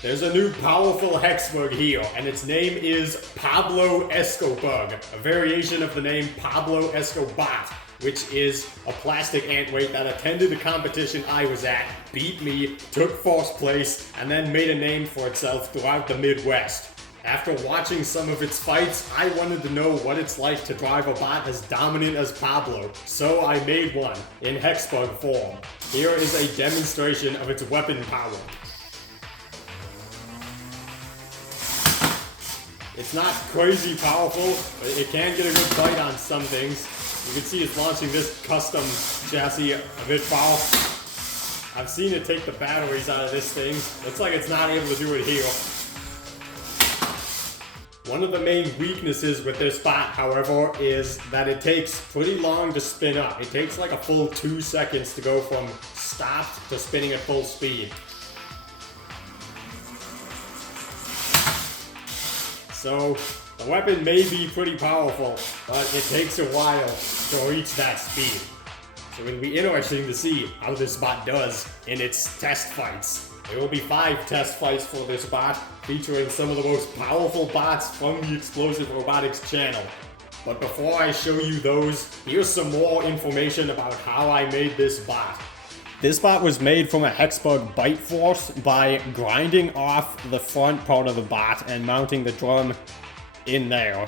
There's a new powerful hexbug here, and its name is Pablo Escobot, a variation of the name Pablo Escobot, which is a plastic antweight that attended the competition I was at, beat me, took first place, and then made a name for itself throughout the Midwest. After watching some of its fights, I wanted to know what it's like to drive a bot as dominant as Pablo, so I made one in hexbug form. Here is a demonstration of its weapon power. It's not crazy powerful, but it can get a good bite on some things. You can see it's launching this custom chassis a bit far. I've seen it take the batteries out of this thing. Looks like it's not able to do it here. One of the main weaknesses with this bot, however, is that it takes pretty long to spin up. It takes like a full 2 seconds to go from stopped to spinning at full speed. So, the weapon may be pretty powerful, but it takes a while to reach that speed. So it'll be interesting to see how this bot does in its test fights. There will be 5 test fights for this bot, featuring some of the most powerful bots from the Explosive Robotics channel. But before I show you those, here's some more information about how I made this bot. This bot was made from a hexbug bite force by grinding off the front part of the bot and mounting the drum in there.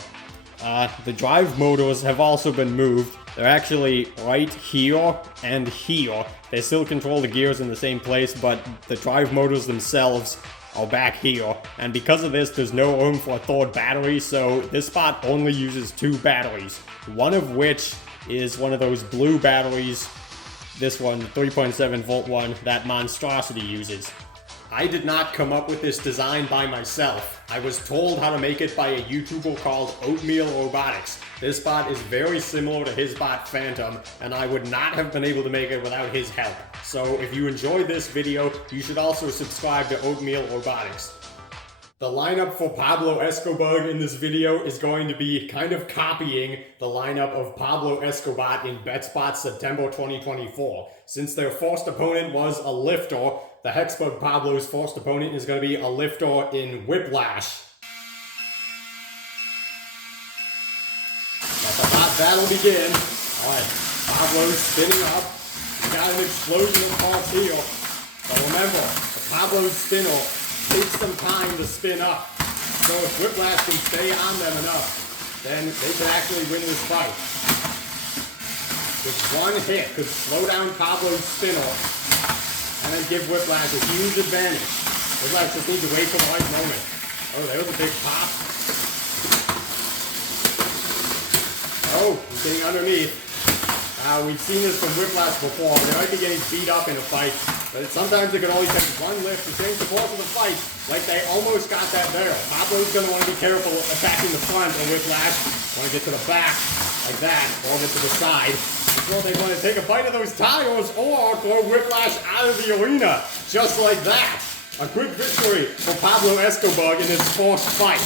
The drive motors have also been moved. They're actually right here and here. They still control the gears in the same place, but the drive motors themselves are back here. And because of this, there's no room for a third battery, so this bot only uses 2 batteries. One of which is one of those blue batteries. This one, the 3.7 volt one, that monstrosity uses. I did not come up with this design by myself. I was told how to make it by a YouTuber called Oatmeal Robotics. This bot is very similar to his bot Phantom, and I would not have been able to make it without his help. So if you enjoyed this video, you should also subscribe to Oatmeal Robotics. The lineup for Pablo Escobot in this video is going to be kind of copying the lineup of Pablo Escobot in BetSpot September 2024. Since their first opponent was a lifter, the hexbug Pablo's first opponent is going to be a lifter in Whiplash. Let the hot battle begin. Alright, Pablo's spinning up. We got an explosion of parts here. But remember, the Pablo's spinner takes some time to spin up. So if Whiplash can stay on them enough, then they can actually win this fight. Just one hit could slow down Pablo's spinner and then give Whiplash a huge advantage. Whiplash just needs to wait for the right moment. Oh, there was a big pop. Oh, he's getting underneath. We've seen this from Whiplash before. They might be getting beat up in a fight, but sometimes it can only take one lift to change the course of the fight. Like they almost got that there. Pablo's going to want to be careful attacking the front, and Whiplash want to get to the back like that, or get to the side. Before they want to take a bite of those tires or throw Whiplash out of the arena, just like that. A quick victory for Pablo Escobot in his first fight.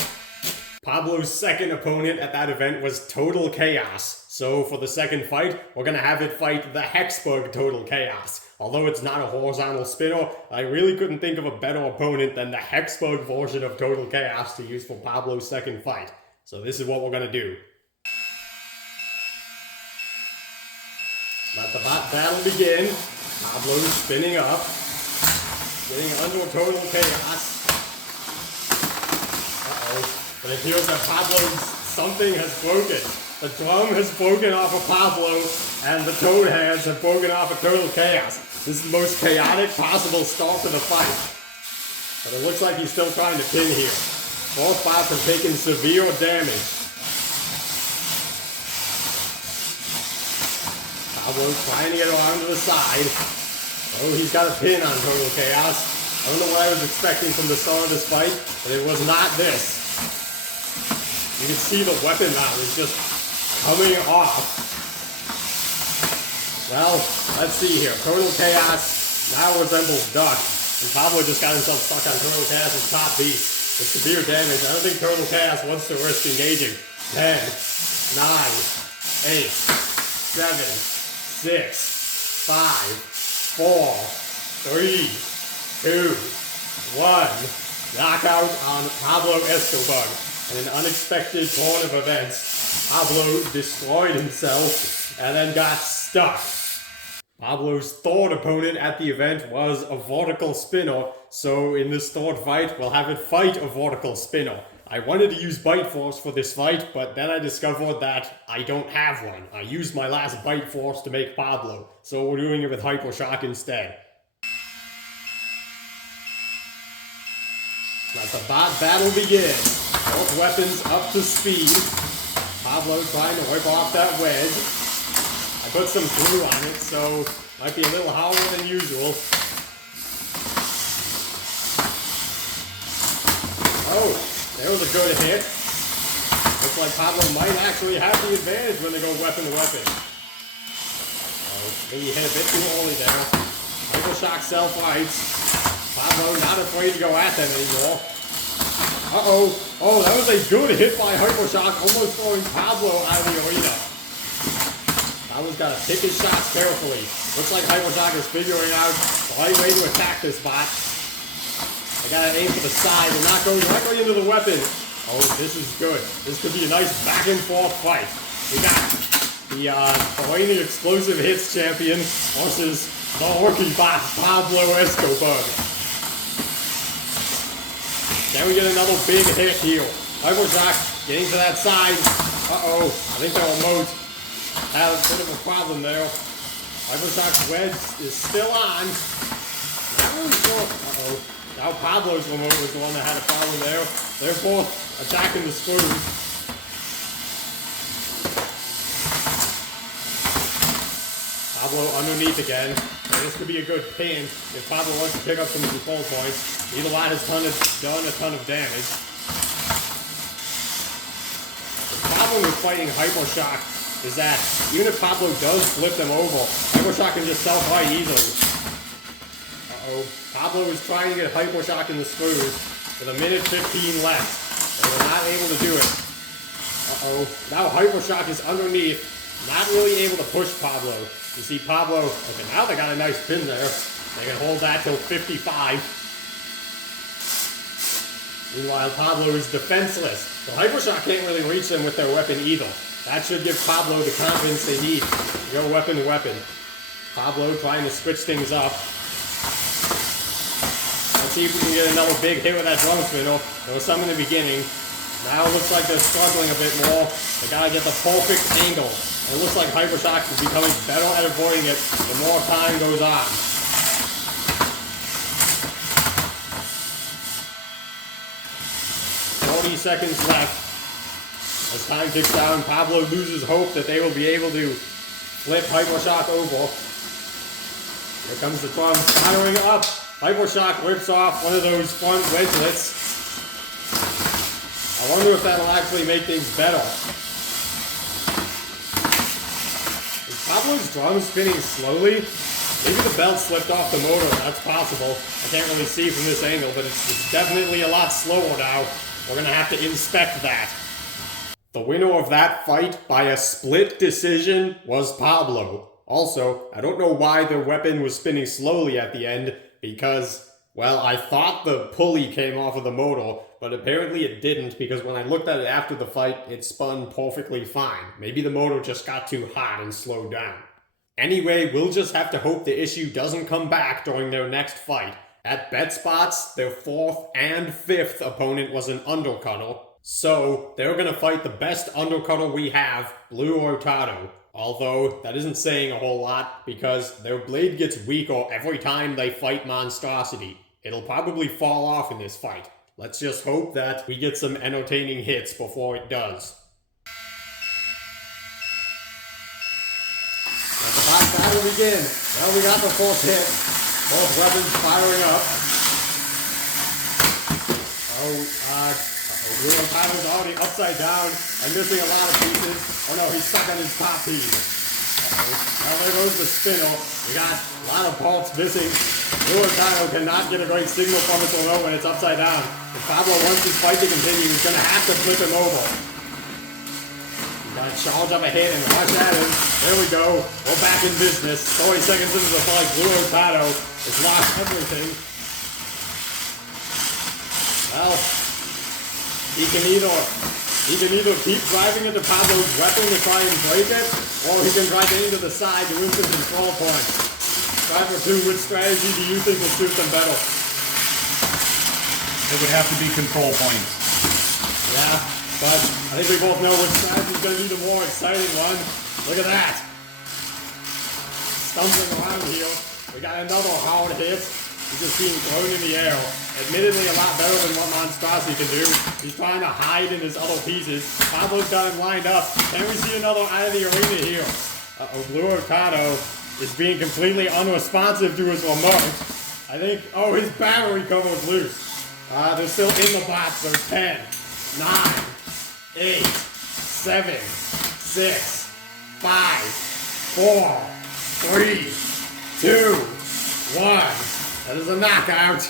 Pablo's second opponent at that event was Total Chaos. So for the second fight, we're going to have it fight the hexbug Total Chaos. Although it's not a horizontal spinner, I really couldn't think of a better opponent than the hexbug version of Total Chaos to use for Pablo's second fight. So this is what we're going to do. Let the bot battle begin. Pablo's spinning up. Getting under Total Chaos. Uh-oh. But it feels that Pablo's something has broken. The drum has broken off of Pablo, and the toad hands have broken off of Total Chaos. This is the most chaotic possible start to the fight. But it looks like he's still trying to pin here. Both bots have taken severe damage. Pablo's trying to get around to the side. Oh, he's got a pin on Total Chaos. I don't know what I was expecting from the start of this fight, but it was not this. You can see the weapon mount is just coming off. Well, let's see here. Total Chaos now resembles Duck. And Pablo just got himself stuck on Total Chaos' top beast with severe damage. I don't think Total Chaos wants to risk engaging. 10, 9, 8, 7, 6, 5, 4, 3, 2, 1. knockout on Pablo Escobot. In an unexpected turn of events, Pablo destroyed himself and then got stuck. Pablo's third opponent at the event was a vertical spinner, so in this third fight, we'll have it fight a vertical spinner. I wanted to use Bite Force for this fight, but then I discovered that I don't have one. I used my last Bite Force to make Pablo, so we're doing it with Hyper Shock instead. Let the bot battle begin. Both weapons up to speed. Pablo trying to wipe off that wedge. I put some glue on it, so might be a little harder than usual. Oh, there was a good hit. Looks like Pablo might actually have the advantage when they go weapon to weapon. Oh, maybe hit a bit too early there. Hyper Shock self-rights. Pablo not afraid to go at them anymore. Uh-oh. Oh, that was a good hit by Hyper Shock, almost throwing Pablo out of the arena. Pablo's got to pick his shots carefully. Looks like Hyper Shock is figuring out the right way to attack this bot. I gotta aim for the side and not go directly into the weapon. Oh, this is good. This could be a nice back and forth fight. We got the Perennial Explosive Hits champion versus the rookie bot, Pablo Escobot. Can we get another big hit here? Hyper Shock getting to that side. Uh-oh, I think they'll remote. Had a bit of a problem there. Hyper Shock's wedge is still on. Not really sure. Uh-oh. Now Pablo's remote was the one that had a problem there. They're both attacking the screws. Pablo underneath again. And this could be a good pin if Pablo wants to pick up some control points. Either one has done a ton of damage. The problem with fighting Hyper Shock is that even if Pablo does flip them over, Hyper Shock can just self-fight easily. Uh-oh. Pablo is trying to get Hyper Shock in the screws with a minute 15 left. And we're not able to do it. Uh-oh. Now Hyper Shock is underneath, not really able to push Pablo. You see Pablo, okay, now they got a nice pin there. They can hold that till 55. Meanwhile, Pablo is defenseless. So Hyper Shock can't really reach them with their weapon either. That should give Pablo the confidence they need to go weapon to weapon. Pablo trying to switch things up. Let's see if we can get another big hit with that drum spinner. There was some in the beginning. Now it looks like they're struggling a bit more. They gotta get the perfect angle. It looks like Hyper Shock is becoming better at avoiding it the more time goes on. Seconds left. As time ticks down, Pablo loses hope that they will be able to flip Hyper Shock over. Here comes the drum firing up. Hyper Shock rips off one of those front wedgelets. I wonder if that'll actually make things better. Is Pablo's drum spinning slowly? Maybe the belt slipped off the motor. That's possible. I can't really see from this angle, but it's definitely a lot slower now. We're gonna have to inspect that. The winner of that fight by a split decision was Pablo. Also, I don't know why their weapon was spinning slowly at the end, because, well, I thought the pulley came off of the motor, but apparently it didn't, because when I looked at it after the fight, it spun perfectly fine. Maybe the motor just got too hot and slowed down. Anyway, we'll just have to hope the issue doesn't come back during their next fight. At bet spots, their fourth and fifth opponent was an undercutter, so they're gonna fight the best undercutter we have, Blue Rotado. Although, that isn't saying a whole lot, because their blade gets weaker every time they fight Monstrosity. It'll probably fall off in this fight. Let's just hope that we get some entertaining hits before it does. Let the hot battle begin. Well, we got the fourth hit. Both weapons firing up. Blue Rotado's already upside down and missing a lot of pieces. Oh no, he's stuck on his top piece. Now there goes the spinner. We got a lot of parts missing. Blue Rotado cannot get a great signal from its remote when it's upside down. If Pablo wants this fight to continue, he's going to have to flip him over. He's got to charge up ahead and rush at him. There we go. We're back in business. 30 seconds into the fight, Blue Rotado has lost everything. Well, he can either keep driving into Pablo's weapon to try and break it, or he can try getting to the side to win some control points. Driver 2, which strategy do you think will suit them better? It would have to be control points. Yeah, but I think we both know which strategy is going to be the more exciting one. Look at that. Stumbling around here. We got another hard hit. He's just being thrown in the air. Admittedly, a lot better than what Monstrosity can do. He's trying to hide in his other pieces. Pablo's got him lined up. Can we see another out of the arena here? Blue Ocado is being completely unresponsive to his remote. I think, oh, his battery cover's loose. They're still in the box. So 10, 9, 8, 7, 6, 5, 4, 3, 2, 1. That is a knockout.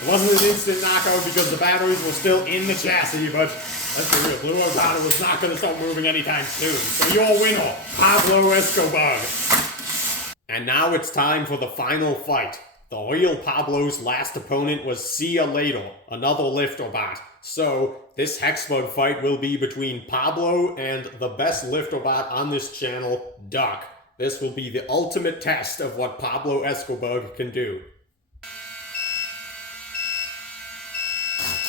It wasn't an instant knockout because the batteries were still in the chassis, but let's be real, Blue Ocado was not going to start moving anytime soon. So your winner, Pablo Escobot. And now it's time for the final fight. The real Pablo's last opponent was See Ya Later, another lifter bot. So this hexbug fight will be between Pablo and the best lifter bot on this channel, Duck. This will be the ultimate test of what Pablo Escobot can do.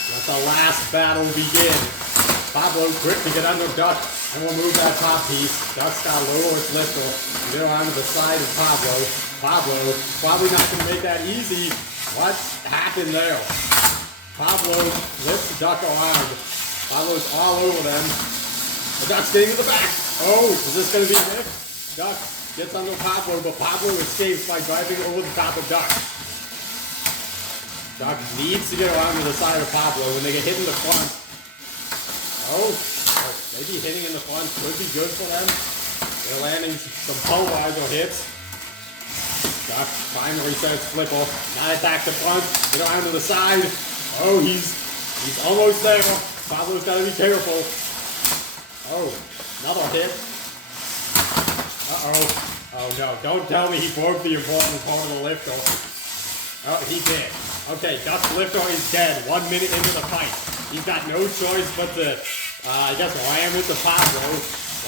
Let the last battle begin. Pablo quick to get under Duck and we'll move that top piece. Duck's got to lower its lifter and get around to the side of Pablo. Pablo probably not going to make that easy. What happened there? Pablo lifts Duck around. Pablo's all over them. The Duck's getting to the back. Oh, is this going to be a hit? Duck gets under Pablo, but Pablo escapes by driving over the top of Duck. Duck needs to get around to the side of Pablo when they get hit in the front. Oh, maybe hitting in the front could be good for them. They're landing some pulverizer hits. Duck finally sets Flipper. Not attack the front, get around to the side. Oh, he's almost there. Pablo's got to be careful. Oh, another hit. Uh-oh. Oh no, don't tell me he broke the important part of the lifter. Oh, he did. Okay, Duck's lifter is dead 1 minute into the fight. He's got no choice but to, I guess, ram it to Pablo.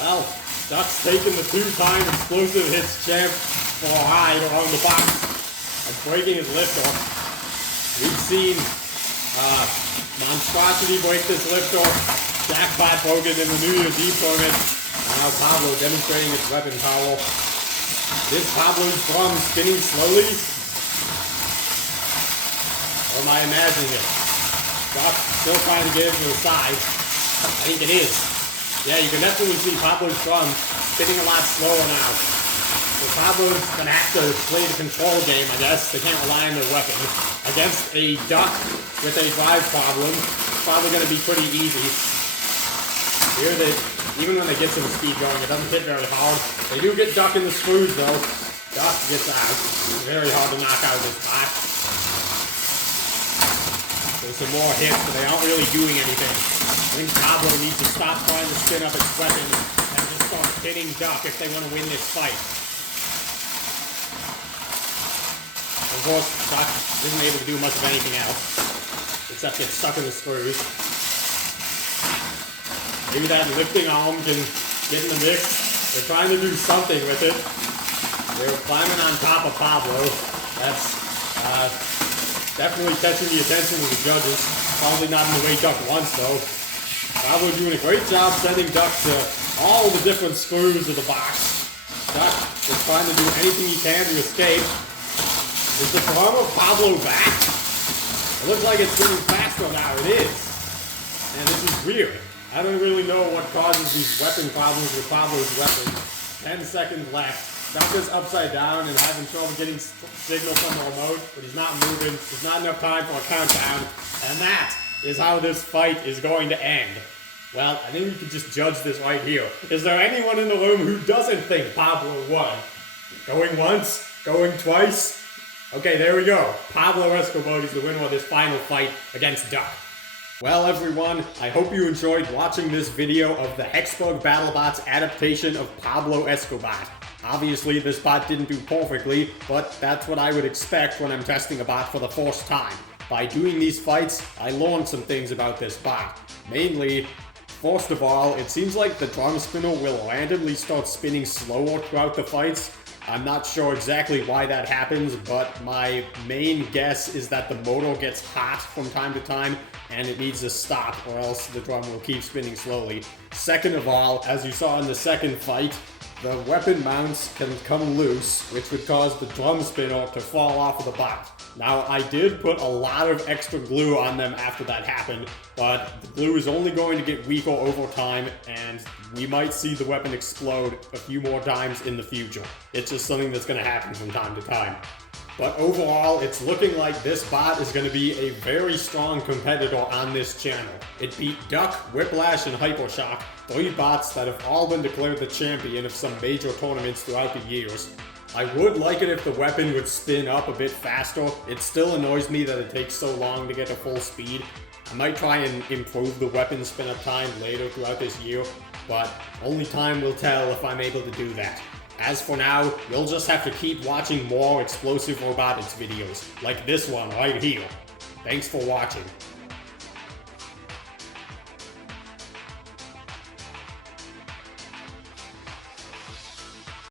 Well, Duck's taking the 2-time explosive hits champ for a ride around the box and breaking his lifter. We've seen Monstrosity break this lifter, Jackpot broke it in the New Year's Eve tournament, and now Pablo demonstrating its weapon power. Is Pablo's drum spinning slowly? Or am I imagining it? Duck still trying to get it to the side. I think it is. Yeah, you can definitely see Pablo's drum spinning a lot slower now. So Pablo's gonna have to play the control game, I guess. They can't rely on their weapon. Against a Duck with a drive problem, it's probably gonna be pretty easy. Here even when they get some speed going, it doesn't hit very hard. They do get Duck in the screws though. Duck gets out. It's very hard to knock out this bot. There's some more hits, but they aren't really doing anything. I think Pablo needs to stop trying to spin up its weapon and just start hitting Duck if they want to win this fight. Of course, Duck isn't able to do much of anything else, except get stuck in the screws. Maybe that lifting arm can get in the mix. They're trying to do something with it. They're climbing on top of Pablo. That's definitely catching the attention of the judges. Probably not in the way Duck wants, though. Pablo doing a great job sending Duck to all the different screws of the box. Duck is trying to do anything he can to escape. Is the drum of Pablo back? It looks like it's getting faster now. It is. And this is weird. I don't really know what causes these weapon problems with Pablo's weapon. 10 seconds left. Duck is upside down and having trouble getting signal from the remote, but he's not moving. There's not enough time for a countdown. And that is how this fight is going to end. Well, I think we can just judge this right here. Is there anyone in the room who doesn't think Pablo won? Going once? Going twice? Okay, there we go. Pablo Escobot is the winner of this final fight against Duck. Well, everyone, I hope you enjoyed watching this video of the Hexbug BattleBots adaptation of Pablo Escobot. Obviously, this bot didn't do perfectly, but that's what I would expect when I'm testing a bot for the first time. By doing these fights, I learned some things about this bot. Mainly, first of all, it seems like the drum spinner will randomly start spinning slower throughout the fights. I'm not sure exactly why that happens, but my main guess is that the motor gets hot from time to time and it needs to stop or else the drum will keep spinning slowly. Second of all, as you saw in the second fight, the weapon mounts can come loose, which would cause the drum spinner to fall off of the bot. Now, I did put a lot of extra glue on them after that happened, but the glue is only going to get weaker over time, and we might see the weapon explode a few more times in the future. It's just something that's going to happen from time to time. But overall, it's looking like this bot is going to be a very strong competitor on this channel. It beat Duck, Whiplash, and Hypershock, 3 bots that have all been declared the champion of some major tournaments throughout the years. I would like it if the weapon would spin up a bit faster. It still annoys me that it takes so long to get to full speed. I might try and improve the weapon spin up time later throughout this year, but only time will tell if I'm able to do that. As for now, you'll just have to keep watching more explosive robotics videos, like this one right here. Thanks for watching.